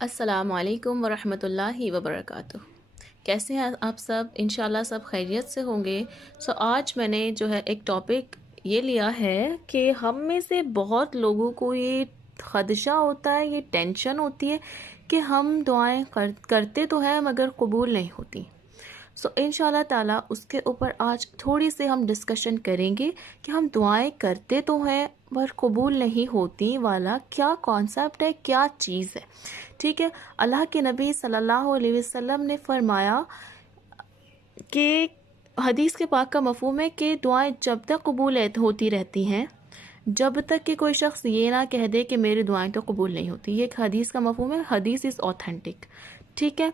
السلام علیکم ورحمۃ اللہ وبرکاتہ۔ کیسے ہیں آپ سب؟ انشاءاللہ سب خیریت سے ہوں گے۔ آج میں نے جو ہے ایک ٹاپک یہ لیا ہے کہ ہم میں سے بہت لوگوں کو یہ خدشہ ہوتا ہے، یہ ٹینشن ہوتی ہے کہ ہم دعائیں کرتے تو ہیں مگر قبول نہیں ہوتی۔ انشاءاللہ تعالیٰ اس کے اوپر آج تھوڑی سی ہم ڈسکشن کریں گے کہ ہم دعائیں کرتے تو ہیں پر قبول نہیں ہوتی والا کیا کانسیپٹ ہے، کیا چیز ہے۔ ٹھیک ہے، اللہ کے نبی صلی اللہ علیہ وسلم نے فرمایا کہ حدیث کے پاک کا مفہوم ہے کہ دعائیں جب تک قبول ہوتی رہتی ہیں جب تک کہ کوئی شخص یہ نہ کہہ دے کہ میری دعائیں تو قبول نہیں ہوتی۔ یہ ایک حدیث کا مفہوم ہے، حدیث از اوتھینٹک۔ ٹھیک ہے،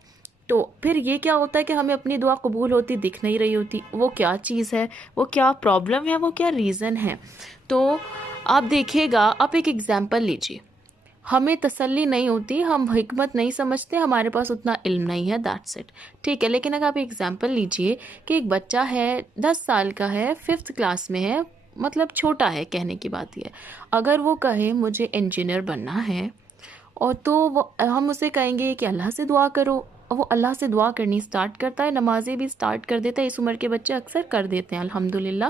تو پھر یہ کیا ہوتا ہے کہ ہمیں اپنی دعا قبول ہوتی دکھ نہیں رہی ہوتی، وہ کیا چیز ہے، وہ کیا پرابلم ہے، وہ کیا ریزن ہے۔ تو آپ دیکھیے گا، آپ ایک ایگزامپل لیجیے، ہمیں تسلی نہیں ہوتی، ہم حکمت نہیں سمجھتے، ہمارے پاس اتنا علم نہیں ہے، دیٹس اٹ۔ ٹھیک ہے، لیکن اگر آپ ایگزامپل لیجیے کہ ایک بچہ ہے 10 سال کا ہے، 5th کلاس میں ہے، مطلب چھوٹا ہے، کہنے کی بات یہ ہے، اگر وہ کہے مجھے انجینئر بننا ہے اور تو ہم اسے کہیں گے کہ اللہ سے دعا کرو، وہ اللہ سے دعا کرنی سٹارٹ کرتا ہے، نمازیں بھی سٹارٹ کر دیتا ہے، اس عمر کے بچے اکثر کر دیتے ہیں الحمدللہ۔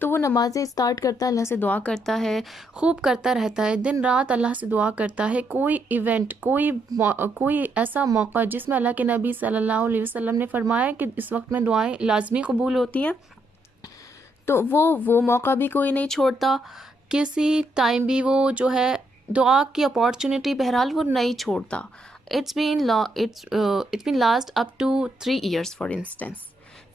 تو وہ نمازیں سٹارٹ کرتا ہے، اللہ سے دعا کرتا ہے، خوب کرتا رہتا ہے، دن رات اللہ سے دعا کرتا ہے۔ کوئی ایونٹ، کوئی ایسا موقع جس میں اللہ کے نبی صلی اللہ علیہ وسلم نے فرمایا کہ اس وقت میں دعائیں لازمی قبول ہوتی ہیں، تو وہ موقع بھی کوئی نہیں چھوڑتا، کسی ٹائم بھی وہ جو ہے دعا کی اپارچونٹی بہرحال وہ نہیں چھوڑتا۔ It's been last up to 3 years for instance.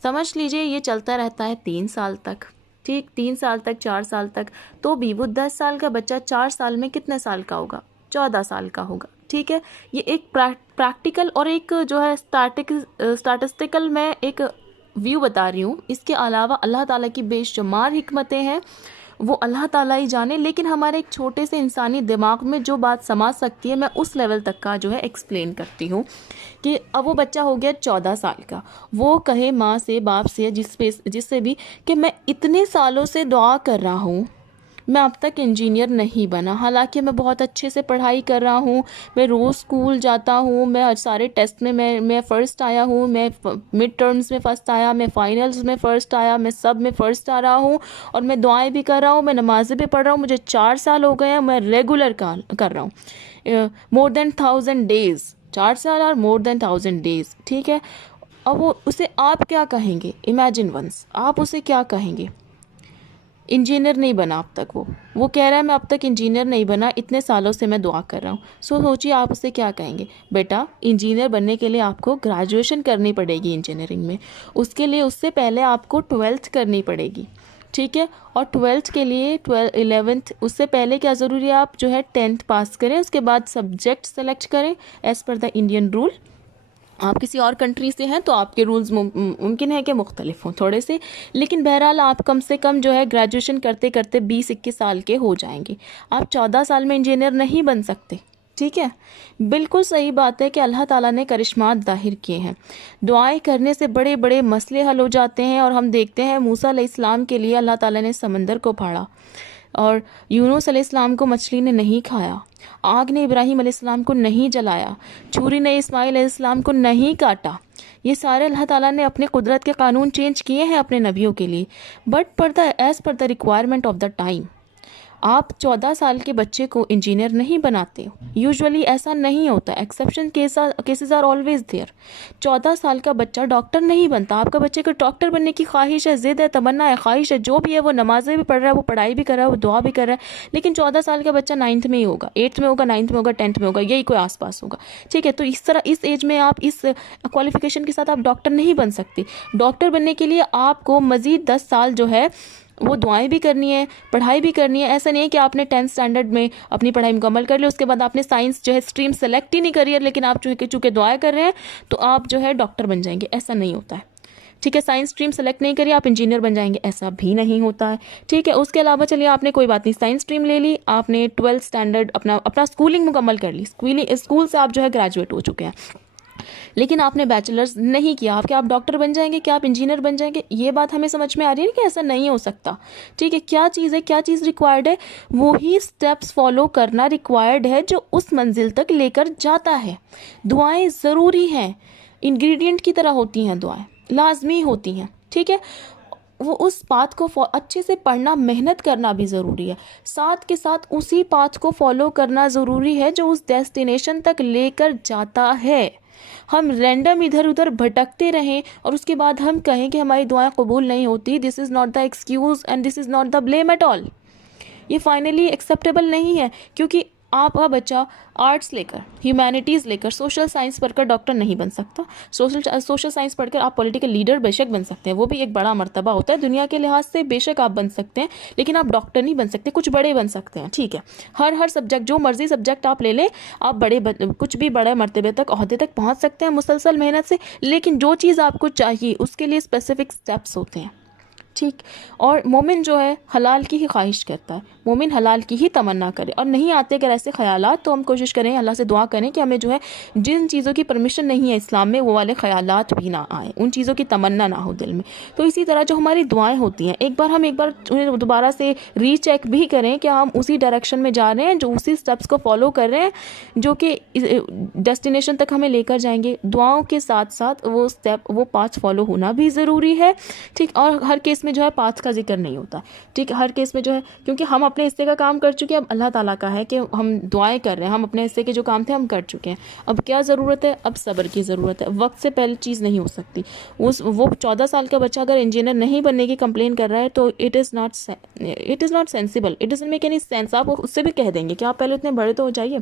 سمجھ لیجئے یہ چلتا رہتا ہے 3 سال تک، ٹھیک، 3 سال تک، 4 سال تک، تو بھی وہ 10 سال کا بچہ 4 سال میں کتنے سال کا ہوگا؟ 14 سال کا ہوگا۔ ٹھیک ہے، یہ ایک پریکٹیکل اور ایک جو ہے اسٹیٹسٹیکل میں ایک ویو بتا رہی ہوں۔ اس کے علاوہ اللہ تعالیٰ کی بے شمار حکمتیں ہیں، وہ اللہ تعالیٰ ہی جانے، لیکن ہمارے ایک چھوٹے سے انسانی دماغ میں جو بات سما سکتی ہے، میں اس لیول تک کا جو ہے ایکسپلین کرتی ہوں کہ اب وہ بچہ ہو گیا 14 سال کا، وہ کہے ماں سے، باپ سے، جس سے بھی کہ میں اتنے سالوں سے دعا کر رہا ہوں، میں اب تک انجینئر نہیں بنا، حالانکہ میں بہت اچھے سے پڑھائی کر رہا ہوں، میں روز اسکول جاتا ہوں، میں سارے ٹیسٹ میں فرسٹ آیا ہوں، میں مڈ ٹرمز میں فرسٹ آیا، میں فائنلز میں فرسٹ آیا، میں سب میں فرسٹ آ رہا ہوں، اور میں دعائیں بھی کر رہا ہوں، میں نمازیں بھی پڑھ رہا ہوں، مجھے 4 سال ہو گئے ہیں، میں ریگولر کر رہا ہوں، مور دین 1000 ڈیز، 4 سال اور مور دین 1000 ڈیز۔ ٹھیک ہے، اب اسے آپ کیا کہیں گے؟ امیجن ونس، آپ اسے کیا کہیں گے؟ انجینئر نہیں بنا اب تک، وہ کہہ رہا ہے میں اب تک انجینئر نہیں بنا، اتنے سالوں سے میں دعا کر رہا ہوں۔ سوچیے آپ اسے کیا کہیں گے؟ بیٹا، انجینئر بننے کے لیے آپ کو گریجویشن کرنی پڑے گی انجینئرنگ میں، اس کے لیے اس سے پہلے آپ کو 12th کرنی پڑے گی، ٹھیک ہے، اور 12th کے لیے 11th، اس سے پہلے کیا ضروری ہے؟ آپ جو ہے 10th پاس کریں، اس کے بعد سبجیکٹ سلیکٹ کریں as per the Indian rule. آپ کسی اور کنٹری سے ہیں تو آپ کے رولز ممکن ہے کہ مختلف ہوں تھوڑے سے، لیکن بہرحال آپ کم سے کم جو ہے گریجویشن کرتے کرتے 20-21 سال کے ہو جائیں گے۔ آپ 14 سال میں انجینئر نہیں بن سکتے، ٹھیک ہے۔ بالکل صحیح بات ہے کہ اللہ تعالیٰ نے کرشمات ظاہر کیے ہیں، دعائیں کرنے سے بڑے بڑے مسئلے حل ہو جاتے ہیں، اور ہم دیکھتے ہیں موسیٰ علیہ السلام کے لیے اللہ تعالیٰ نے سمندر کو پھاڑا، اور یونس علیہ السلام کو مچھلی نے نہیں کھایا، آگ نے ابراہیم علیہ السلام کو نہیں جلایا، چھری نے اسماعیل علیہ السلام کو نہیں کاٹا۔ یہ سارے اللہ تعالیٰ نے اپنے قدرت کے قانون چینج کیے ہیں اپنے نبیوں کے لیے، but as per the requirement of the time. آپ 14 سال کے بچے کو انجینئر نہیں بناتے، یوزولی ایسا نہیں ہوتا، exception cases are always there. 14 سال کا بچہ ڈاکٹر نہیں بنتا، آپ کا بچے کو ڈاکٹر بننے کی خواہش ہے، ضد ہے، تمنا ہے، خواہش ہے، جو بھی ہے، وہ نمازیں بھی پڑھ رہا ہے، وہ پڑھائی بھی کر رہا ہے، وہ دعا بھی کر رہا ہے، لیکن 14 سال کا بچہ 9th میں ہی ہوگا، 8th میں ہوگا، 9th میں ہوگا، 10th میں ہوگا، یہی کوئی آس پاس ہوگا، ٹھیک ہے۔ تو اس طرح اس ایج میں آپ اس کوالیفیکیشن کے ساتھ آپ ڈاکٹر نہیں بن سکتے۔ ڈاکٹر بننے کے لیے آپ کو مزید 10 سال جو ہے وہ دعائیں بھی کرنی ہے، پڑھائی بھی کرنی ہے۔ ایسا نہیں ہے کہ آپ نے 10th اسٹینڈرڈ میں اپنی پڑھائی مکمل کر لی، اس کے بعد آپ نے سائنس جو ہے اسٹریم سلیکٹ ہی نہیں کری ہے، لیکن آپ جو ہے کہ چونکہ دعائیں کر رہے ہیں تو آپ جو ہے ڈاکٹر بن جائیں گے، ایسا نہیں ہوتا ہے، ٹھیک ہے۔ سائنس اسٹریم سلیکٹ نہیں کری، آپ انجینئر بن جائیں گے، ایسا بھی نہیں ہوتا ہے، ٹھیک ہے۔ اس کے علاوہ چلیے آپ نے کوئی بات نہیں، سائنس اسٹریم لے لی، آپ نے 12th اسٹینڈرڈ اپنا اسکولنگ مکمل کر لی، اسکول سے آپ جو ہے گریجویٹ ہو چکے ہیں، لیکن آپ نے بیچلرز نہیں کیا، آپ ڈاکٹر بن جائیں گے، کیا آپ انجینئر بن جائیں گے؟ یہ بات ہمیں سمجھ میں آ رہی ہے کہ ایسا نہیں ہو سکتا. ٹھیک ہے، کیا چیز ریکوائرڈ ہے؟ وہی سٹیپس فالو کرنا ریکوائرڈ ہے جو اس منزل تک لے کر جاتا ہے. دعائیں ضروری ہیں، انگریڈینٹ کی طرح ہوتی ہیں، دعائیں لازمی ہوتی ہیں. ٹھیک ہے، وہ اس پاتھ کو اچھے سے پڑھنا، محنت کرنا بھی ضروری ہے، ساتھ کے ساتھ اسی پاتھ کو فالو کرنا ضروری ہے جو اس ڈیسٹینیشن تک لے کر جاتا ہے. ہم رینڈم ادھر ادھر بھٹکتے رہیں اور اس کے بعد ہم کہیں کہ ہماری دعائیں قبول نہیں ہوتی، this is not the excuse and this is not the blame at all. یہ فائنلی ایکسیپٹیبل نہیں ہے، کیونکہ آپ کا بچہ آرٹس لے کر، ہیومینٹیز لے کر، سوشل سائنس پڑھ کر ڈاکٹر نہیں بن سکتا. سوشل سائنس پڑھ کر آپ پولیٹیکل لیڈر بے شک بن سکتے ہیں، وہ بھی ایک بڑا مرتبہ ہوتا ہے دنیا کے لحاظ سے، بے شک آپ بن سکتے ہیں، لیکن آپ ڈاکٹر نہیں بن سکتے. کچھ بڑے بن سکتے ہیں، ٹھیک ہے، ہر سبجیکٹ، جو مرضی سبجیکٹ آپ لے لیں، آپ کچھ بھی بڑے مرتبے تک، عہدے تک پہنچ سکتے ہیں مسلسل محنت سے. لیکن جو چیز آپ کو چاہیے اس کے لیے اسپیسیفک اسٹیپس ہوتے ہیں. ٹھیک، اور مومن جو ہے حلال کی ہی خواہش کرتا ہے، مومن حلال کی ہی تمنا کرے. اور نہیں آتے اگر ایسے خیالات تو ہم کوشش کریں، اللہ سے دعا کریں کہ ہمیں جو ہے جن چیزوں کی پرمیشن نہیں ہے اسلام میں وہ والے خیالات بھی نہ آئیں، ان چیزوں کی تمنا نہ ہو دل میں. تو اسی طرح جو ہماری دعائیں ہوتی ہیں، ایک بار انہیں دوبارہ سے ری چیک بھی کریں کہ ہم اسی ڈائریکشن میں جا رہے ہیں، جو اسی سٹیپس کو فالو کر رہے ہیں جو کہ ڈیسٹینیشن تک ہمیں لے کر جائیں گے. دعاؤں کے ساتھ ساتھ وہ سٹیپ، وہ پاتھ فالو ہونا بھی ضروری ہے. ٹھیک، اور ہر کیس میں جو ہے پاتھ کا ذکر نہیں ہوتا. ٹھیک، ہر کیس میں جو ہے، کیونکہ ہم اپنے حصے کا کام کر چکے ہیں، اب اللہ تعالیٰ کا ہے کہ ہم دعائیں کر رہے ہیں، ہم اپنے حصے کے جو کام تھے ہم کر چکے ہیں. اب کیا ضرورت ہے؟ اب صبر کی ضرورت ہے. وقت سے پہلے چیز نہیں ہو سکتی. وہ 14 سال کا بچہ اگر انجینئر نہیں بننے کی کمپلین کر رہا ہے تو it is not sensible, it doesn't make any sense. آپ اس سے بھی کہہ دیں گے کہ آپ پہلے اتنے بڑے تو ہو جائیے،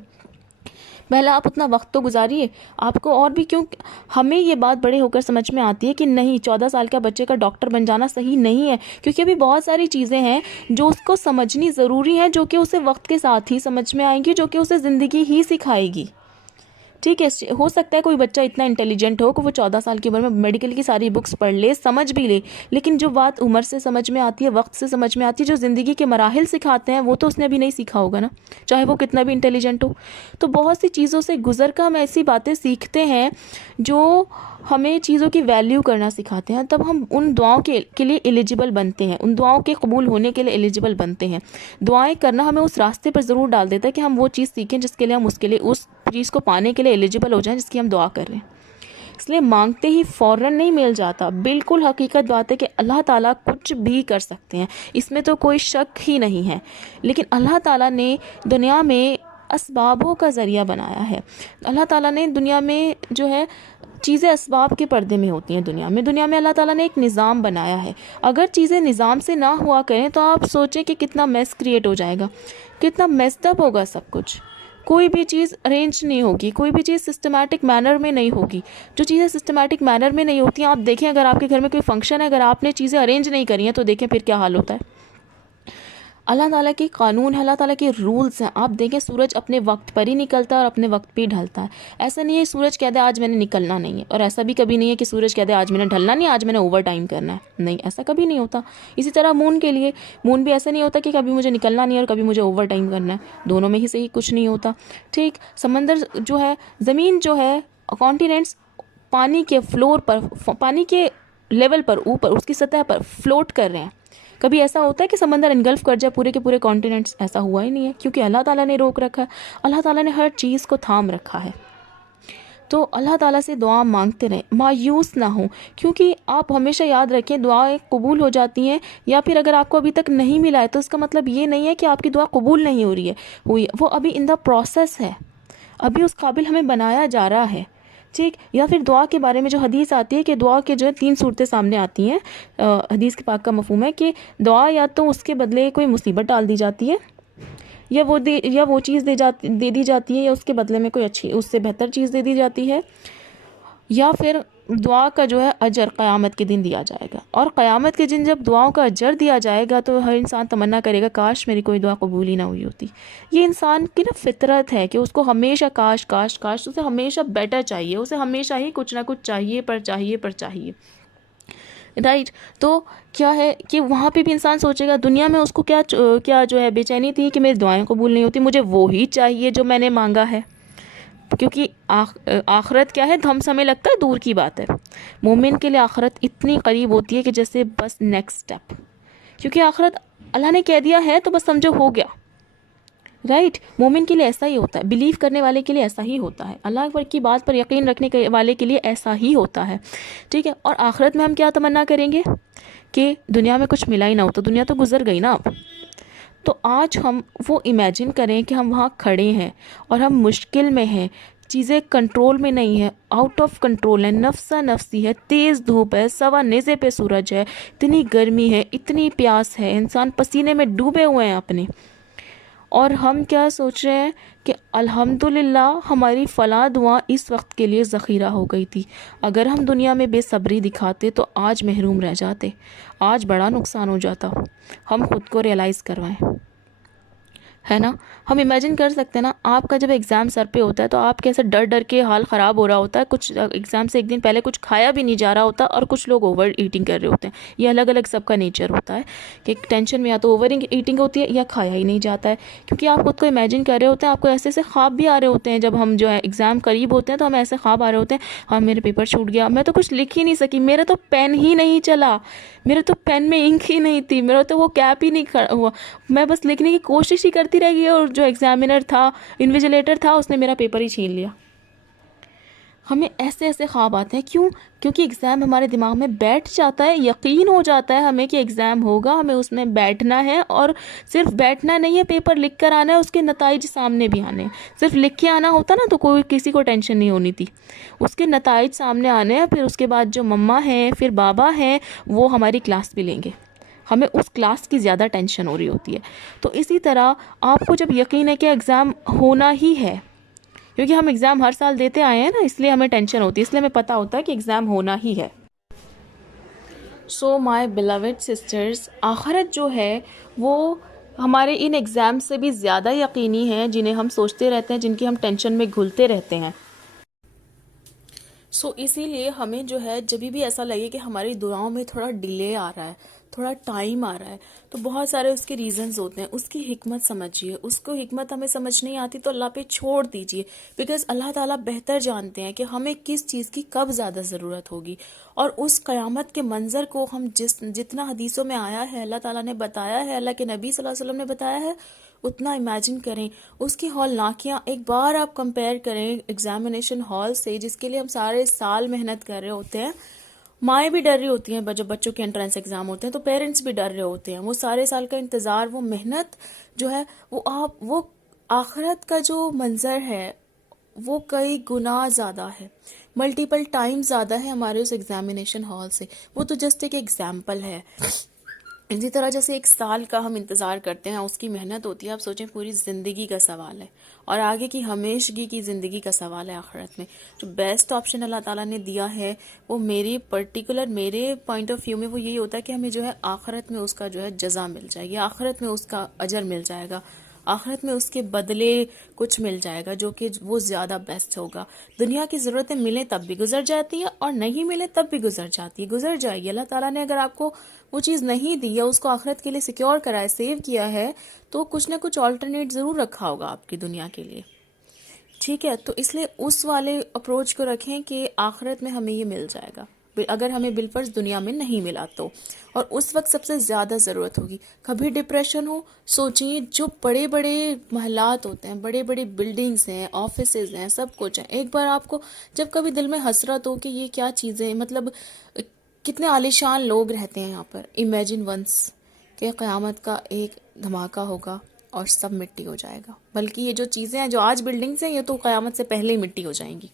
پہلے آپ اتنا وقت تو گزاریے. آپ کو اور بھی کیوں، ہمیں یہ بات بڑے ہو کر سمجھ میں آتی ہے کہ نہیں، 14 سال کا بچے کا ڈاکٹر بن جانا صحیح نہیں ہے، کیونکہ ابھی بہت ساری چیزیں ہیں جو اس کو سمجھنی ضروری ہیں، جو کہ اسے وقت کے ساتھ ہی سمجھ میں آئیں گی، جو کہ اسے زندگی ہی سکھائے گی. ٹھیک ہے، ہو سکتا ہے کوئی بچہ اتنا انٹیلیجنٹ ہو کہ وہ 14 سال کی عمر میں میڈیکل کی ساری بکس پڑھ لے، سمجھ بھی لے، لیکن جو بات عمر سے سمجھ میں آتی ہے، وقت سے سمجھ میں آتی ہے، جو زندگی کے مراحل سکھاتے ہیں، وہ تو اس نے ابھی نہیں سیکھا ہوگا نا، چاہے وہ کتنا بھی انٹیلیجنٹ ہو. تو بہت سی چیزوں سے گزر کر ہم ایسی باتیں سیکھتے ہیں جو ہمیں چیزوں کی ویلیو کرنا سکھاتے ہیں. تب ہم ان دعاؤں کے لیے ایلیجیبل بنتے ہیں، ان دعاؤں کے قبول ہونے کے لیے ایلیجیبل بنتے ہیں. دعائیں کرنا ہمیں اس راستے پر ضرور ڈال دیتا ہے کہ ہم وہ چیز سیکھیں جس کے لیے ہم اس چیز کو پانے کے لیے ایلیجیبل ہو جائیں جس کی ہم دعا کر رہے ہیں. اس لیے مانگتے ہی فوراً نہیں مل جاتا. بالکل حقیقت بات ہے کہ اللہ تعالیٰ کچھ بھی کر سکتے ہیں، اس میں تو کوئی شک ہی نہیں ہے. لیکن اللہ تعالیٰ نے دنیا میں اسبابوں کا ذریعہ بنایا ہے. اللہ تعالیٰ نے دنیا میں جو ہے چیزیں اسباب کے پردے میں ہوتی ہیں. دنیا میں اللہ تعالیٰ نے ایک نظام بنایا ہے. اگر چیزیں نظام سے نہ ہوا کریں تو آپ سوچیں کہ کتنا میس کریٹ ہو جائے گا، کتنا میسڈ اپ ہوگا سب کچھ. کوئی بھی چیز ارینج نہیں ہوگی، کوئی بھی چیز سسٹمیٹک مینر میں نہیں ہوگی. جو چیزیں سسٹمیٹک مینر میں نہیں ہوتی ہیں، آپ دیکھیں اگر آپ کے گھر میں کوئی فنکشن ہے، اگر آپ نے چیزیں ارینج نہیں کری ہیں تو دیکھیں پھر کیا حال ہوتا ہے. اللہ تعالیٰ کے قانون ہے، اللہ تعالیٰ کے رولز ہیں. آپ دیکھیں سورج اپنے وقت پر ہی نکلتا ہے اور اپنے وقت پہ ہی ڈھلتا ہے. ایسا نہیں ہے سورج کہہ دے آج میں نے نکلنا نہیں ہے، اور ایسا بھی کبھی نہیں ہے کہ سورج کہہ دے آج میں نے ڈھلنا نہیں، آج میں نے اوور ٹائم کرنا ہے. نہیں، ایسا کبھی نہیں ہوتا. اسی طرح مون کے لیے، مون بھی ایسا نہیں ہوتا کہ کبھی مجھے نکلنا نہیں ہے اور کبھی مجھے اوور ٹائم کرنا ہے. دونوں میں ہی صحیح کچھ نہیں ہوتا. ٹھیک، سمندر جو ہے، زمین جو ہے، کانٹیننٹس پانی کے فلور پر، پانی کے لیول پر، اوپر اس کی سطح پر فلوٹ کر رہے ہیں. کبھی ایسا ہوتا ہے کہ سمندر انگلف کر جائے پورے کے پورے کانٹیننٹس؟ ایسا ہوا ہی نہیں ہے، کیونکہ اللہ تعالیٰ نے روک رکھا ہے، اللہ تعالیٰ نے ہر چیز کو تھام رکھا ہے. تو اللہ تعالیٰ سے دعا مانگتے رہیں، مایوس نہ ہوں، کیونکہ آپ ہمیشہ یاد رکھیں دعائیں قبول ہو جاتی ہیں، یا پھر اگر آپ کو ابھی تک نہیں ملا ہے تو اس کا مطلب یہ نہیں ہے کہ آپ کی دعا قبول نہیں ہو رہی ہے، وہ ابھی ان دا پروسیس ہے، ابھی اس قابل ہمیں بنایا جا رہا ہے. ٹھیک، یا پھر دعا کے بارے میں جو حدیث آتی ہے کہ دعا کے جو ہے 3 صورتیں سامنے آتی ہیں. حدیث کے پاک کا مفہوم ہے کہ دعا یا تو اس کے بدلے کوئی مصیبت ڈال دی جاتی ہے، یا وہ چیز دے دی جاتی ہے، یا اس کے بدلے میں کوئی اچھی، اس سے بہتر چیز دے دی جاتی ہے، یا پھر دعا کا جو ہے اجر قیامت کے دن دیا جائے گا. اور قیامت کے دن جب دعاؤں کا اجر دیا جائے گا تو ہر انسان تمنا کرے گا کاش میری کوئی دعا قبول ہی نہ ہوئی ہوتی. یہ انسان کی نا فطرت ہے کہ اس کو ہمیشہ کاش کاش کاش، اسے ہمیشہ بیٹر چاہیے، اسے ہمیشہ ہی کچھ نہ کچھ چاہیے. رائٹ. تو کیا ہے کہ وہاں پہ بھی انسان سوچے گا، دنیا میں اس کو کیا جو ہے بے چینی تھی کہ میری دعائیں قبول نہیں ہوتی، مجھے وہی چاہیے جو میں نے مانگا ہے. کیونکہ آخرت کیا ہے، ہم ہمیں لگتا ہے دور کی بات ہے، مومن کے لیے آخرت اتنی قریب ہوتی ہے کہ جیسے بس نیکسٹ سٹیپ، کیونکہ آخرت اللہ نے کہہ دیا ہے تو بس سمجھو ہو گیا، رائٹ. مومن کے لیے ایسا ہی ہوتا ہے، بلیو کرنے والے کے لیے ایسا ہی ہوتا ہے، اللہ پر کی بات پر یقین رکھنے والے کے لیے ایسا ہی ہوتا ہے، ٹھیک ہے. اور آخرت میں ہم کیا تمنا کریں گے کہ دنیا میں کچھ ملا ہی نہ ہو، تو دنیا تو گزر گئی نا اب. تو آج ہم وہ امیجن کریں کہ ہم وہاں کھڑے ہیں اور ہم مشکل میں ہیں، چیزیں کنٹرول میں نہیں ہیں، آؤٹ آف کنٹرول ہے، نفسا نفسی ہے، تیز دھوپ ہے، سوا نیزے پہ سورج ہے، اتنی گرمی ہے، اتنی پیاس ہے، انسان پسینے میں ڈوبے ہوئے ہیں اپنے، اور ہم کیا سوچ رہے ہیں کہ الحمدللہ ہماری فلاں دعا اس وقت کے لیے ذخیرہ ہو گئی تھی، اگر ہم دنیا میں بے صبری دکھاتے تو آج محروم رہ جاتے، آج بڑا نقصان ہو جاتا. ہم خود کو ریئلائز کروائیں، ہے نا. ہم امیجن کر سکتے ہیں نا، آپ کا جب ایگزام سر پہ ہوتا ہے تو آپ کیسے ڈر ڈر کے حال خراب ہو رہا ہوتا ہے، کچھ ایگزام سے ایک دن پہلے کچھ کھایا بھی نہیں جا رہا ہوتا، اور کچھ لوگ اوور ایٹنگ کر رہے ہوتے ہیں. یہ الگ الگ سب کا نیچر ہوتا ہے کہ ٹینشن میں یا تو اوور ایٹنگ ہوتی ہے یا کھایا ہی نہیں جاتا ہے، کیونکہ آپ خود کو امیجن کر رہے ہوتے ہیں، آپ کو ایسے ایسے خواب بھی آ رہے ہوتے ہیں. جب ہم جو ہے ایگزام قریب ہوتے ہیں تو ہمیں ایسے خواب آ رہے ہوتے ہیں، ہاں میرے پیپر چھوٹ گیا، میں تو کچھ لکھ ہی نہیں سکی، میرا تو پین ہی نہیں چلا، میرے تو پین میں انک ہی نہیں تھی، میرا تو وہ کیپ ہی نہیں ہوا، میں بس لکھنے کی کوشش ہی کرتی رہ گئی، اور جو ایگزامینر تھا، انویجیلیٹر تھا، اس نے میرا پیپر ہی چھین لیا. ہمیں ایسے ایسے خواب آتے ہیں، کیوں؟ کیونکہ ایگزام ہمارے دماغ میں بیٹھ جاتا ہے، یقین ہو جاتا ہے ہمیں کہ ایگزام ہوگا، ہمیں اس میں بیٹھنا ہے، اور صرف بیٹھنا نہیں ہے، پیپر لکھ کر آنا ہے، اس کے نتائج سامنے بھی آنے ہیں. صرف لکھ کے آنا ہوتا نا تو کوئی کسی کو ٹینشن نہیں ہونی تھی، اس کے نتائج سامنے آنے ہیں. پھر اس کے بعد جو مما ہیں، پھر بابا ہیں، وہ ہماری کلاس بھی لیں گے، ہمیں اس کلاس کی زیادہ ٹینشن ہو رہی ہوتی ہے. تو اسی طرح آپ کو جب یقین ہے کہ ایگزام ہونا ہی ہے، کیونکہ ہم ایگزام ہر سال دیتے آئے ہیں نا، اس لیے ہمیں ٹینشن ہوتی ہے، اس لیے ہمیں پتہ ہوتا ہے کہ ایگزام ہونا ہی ہے. سو مائی بیلوڈ سسٹرز، آخرت جو ہے وہ ہمارے ان ایگزام سے بھی زیادہ یقینی ہے جنہیں ہم سوچتے رہتے ہیں، جن کی ہم ٹینشن میں گھلتے رہتے ہیں. سو اسی لیے ہمیں جو ہے جب بھی ایسا لگے کہ ہماری دعاؤں میں تھوڑا ڈیلے آ رہا ہے، تھوڑا ٹائم آ رہا ہے، تو بہت سارے اس کے ریزنز ہوتے ہیں. اس کی حکمت سمجھیے، اس کو حکمت ہمیں سمجھ نہیں آتی تو اللہ پہ چھوڑ دیجیے، بیکاز اللہ تعالیٰ بہتر جانتے ہیں کہ ہمیں کس چیز کی کب زیادہ ضرورت ہوگی. اور اس قیامت کے منظر کو ہم جتنا حدیثوں میں آیا ہے، اللہ تعالیٰ نے بتایا ہے، اللہ کے نبی صلی اللہ علیہ وسلم نے بتایا ہے، اتنا امیجن کریں. اس کی ہولناکیاں ایک بار آپ کمپیئر کریں ایگزامینیشن ہال سے، جس کے لیے ہم سارے سال محنت کر رہے ہوتے ہیں. مائیں بھی ڈر رہی ہوتی ہیں جب بچوں کے انٹرنس ایگزام ہوتے ہیں، تو پیرنٹس بھی ڈر رہے ہوتے ہیں. وہ سارے سال کا انتظار، وہ محنت جو ہے، وہ آخرت کا جو منظر ہے وہ کئی گنا زیادہ ہے، ملٹیپل ٹائم زیادہ ہے ہمارے اس ایگزامینیشن ہال سے. وہ تو جسٹ ایک ایگزامپل ہے. اسی طرح جیسے ایک سال کا ہم انتظار کرتے ہیں، اس کی محنت ہوتی ہے، آپ سوچیں پوری زندگی کا سوال ہے، اور آگے کی ہمیشگی کی زندگی کا سوال ہے آخرت میں. جو بیسٹ آپشن اللہ تعالیٰ نے دیا ہے وہ میرے پوائنٹ آف ویو میں وہ یہی ہوتا ہے کہ ہمیں جو ہے آخرت میں اس کا جو ہے جزا مل جائے گی، آخرت میں اس کا اجر مل جائے گا، آخرت میں اس کے بدلے کچھ مل جائے گا جو کہ وہ زیادہ بیسٹ ہوگا. دنیا کی ضرورتیں ملیں تب بھی گزر جاتی ہیں، اور نہیں ملے تب بھی گزر جاتی ہے، گزر جائے گی. اللہ تعالیٰ نے اگر آپ کو وہ چیز نہیں دی یا اس کو آخرت کے لیے سیکیور کرا ہے، سیو کیا ہے، تو کچھ نہ کچھ آلٹرنیٹ ضرور رکھا ہوگا آپ کی دنیا کے لیے. ٹھیک ہے، تو اس لیے اس والے اپروچ کو رکھیں کہ آخرت میں ہمیں یہ مل جائے گا، اگر ہمیں بالفرض دنیا میں نہیں ملا تو، اور اس وقت سب سے زیادہ ضرورت ہوگی. کبھی ڈپریشن ہو، سوچیں جو بڑے بڑے محلات ہوتے ہیں، بڑے بڑے بلڈنگز ہیں، آفیسز ہیں، سب کچھ ہیں، ایک بار آپ کو جب کبھی دل میں حسرت ہو کہ یہ کیا چیزیں، مطلب کتنے عالیشان لوگ رہتے ہیں یہاں پر، امیجن ونس کہ قیامت کا ایک دھماکہ ہوگا اور سب مٹی ہو جائے گا. بلکہ یہ جو چیزیں ہیں، جو آج بلڈنگز ہیں، یہ تو قیامت سے پہلے ہی مٹی ہو جائیں گی.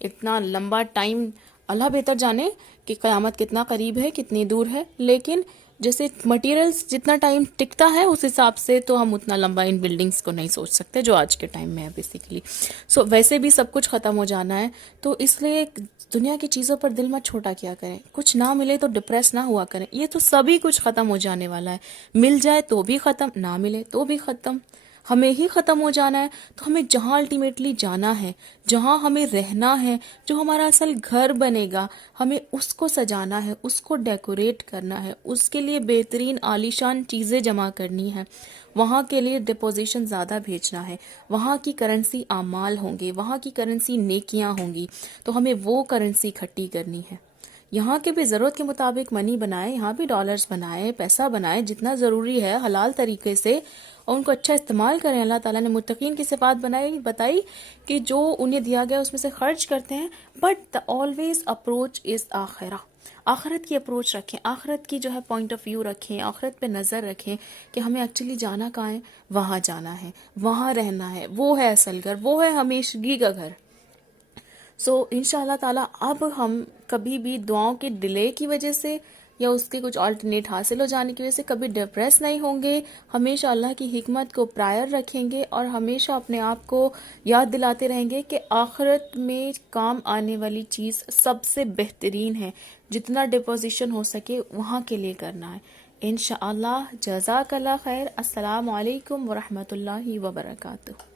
اتنا لمبا ٹائم، اللہ بہتر جانے کہ قیامت کتنا قریب ہے، کتنی دور ہے، لیکن جیسے مٹیریلز جتنا ٹائم ٹکتا ہے اس حساب سے تو ہم اتنا لمبا ان بلڈنگز کو نہیں سوچ سکتے جو آج کے ٹائم میں ہے بیسیکلی. سو ویسے بھی سب کچھ ختم ہو جانا ہے، تو اس لیے دنیا کی چیزوں پر دل مت چھوٹا کیا کریں. کچھ نہ ملے تو ڈپریس نہ ہوا کریں، یہ تو سبھی کچھ ختم ہو جانے والا ہے. مل جائے تو بھی ختم، نہ ملے تو بھی ختم. ہمیں ہی ختم ہو جانا ہے، تو ہمیں جہاں الٹیمیٹلی جانا ہے، جہاں ہمیں رہنا ہے، جو ہمارا اصل گھر بنے گا، ہمیں اس کو سجانا ہے، اس کو ڈیکوریٹ کرنا ہے، اس کے لیے بہترین عالیشان چیزیں جمع کرنی ہے، وہاں کے لیے ڈپوزیشن زیادہ بھیجنا ہے، وہاں کی کرنسی اعمال ہوں گے، وہاں کی کرنسی نیکیاں ہوں گی، تو ہمیں وہ کرنسی اکٹھی کرنی ہے۔ یہاں کے بھی ضرورت کے مطابق منی بنائے، یہاں بھی ڈالرز بنائے، پیسہ بنائے، جتنا ضروری ہے حلال طریقے سے، اور ان کو اچھا استعمال کریں۔ اللہ تعالیٰ نے متقین کی صفات بتائی کہ جو انہیں دیا گیا اس میں سے خرچ کرتے ہیں، but the always approach is آخرہ، آخرت کی اپروچ رکھیں، آخرت کی جو ہے پوائنٹ آف ویو رکھیں، آخرت پہ نظر رکھیں کہ ہمیں ایکچولی جانا کہاں ہے، وہاں جانا ہے، وہاں رہنا ہے، وہ ہے اصل گھر، وہ ہے ہمیشگی کا گھر۔ انشاءاللہ تعالیٰ اب ہم کبھی بھی دعاؤں کے ڈیلے کی وجہ سے یا اس کے کچھ آلٹرنیٹ حاصل ہو جانے کی وجہ سے کبھی ڈپریس نہیں ہوں گے، ہمیشہ اللہ کی حکمت کو پرائر رکھیں گے، اور ہمیشہ اپنے آپ کو یاد دلاتے رہیں گے کہ آخرت میں کام آنے والی چیز سب سے بہترین ہے، جتنا ڈپوزیشن ہو سکے وہاں کے لیے کرنا ہے۔ انشاءاللہ جزاک اللہ خیر۔ السلام علیکم ورحمۃ اللہ وبرکاتہ۔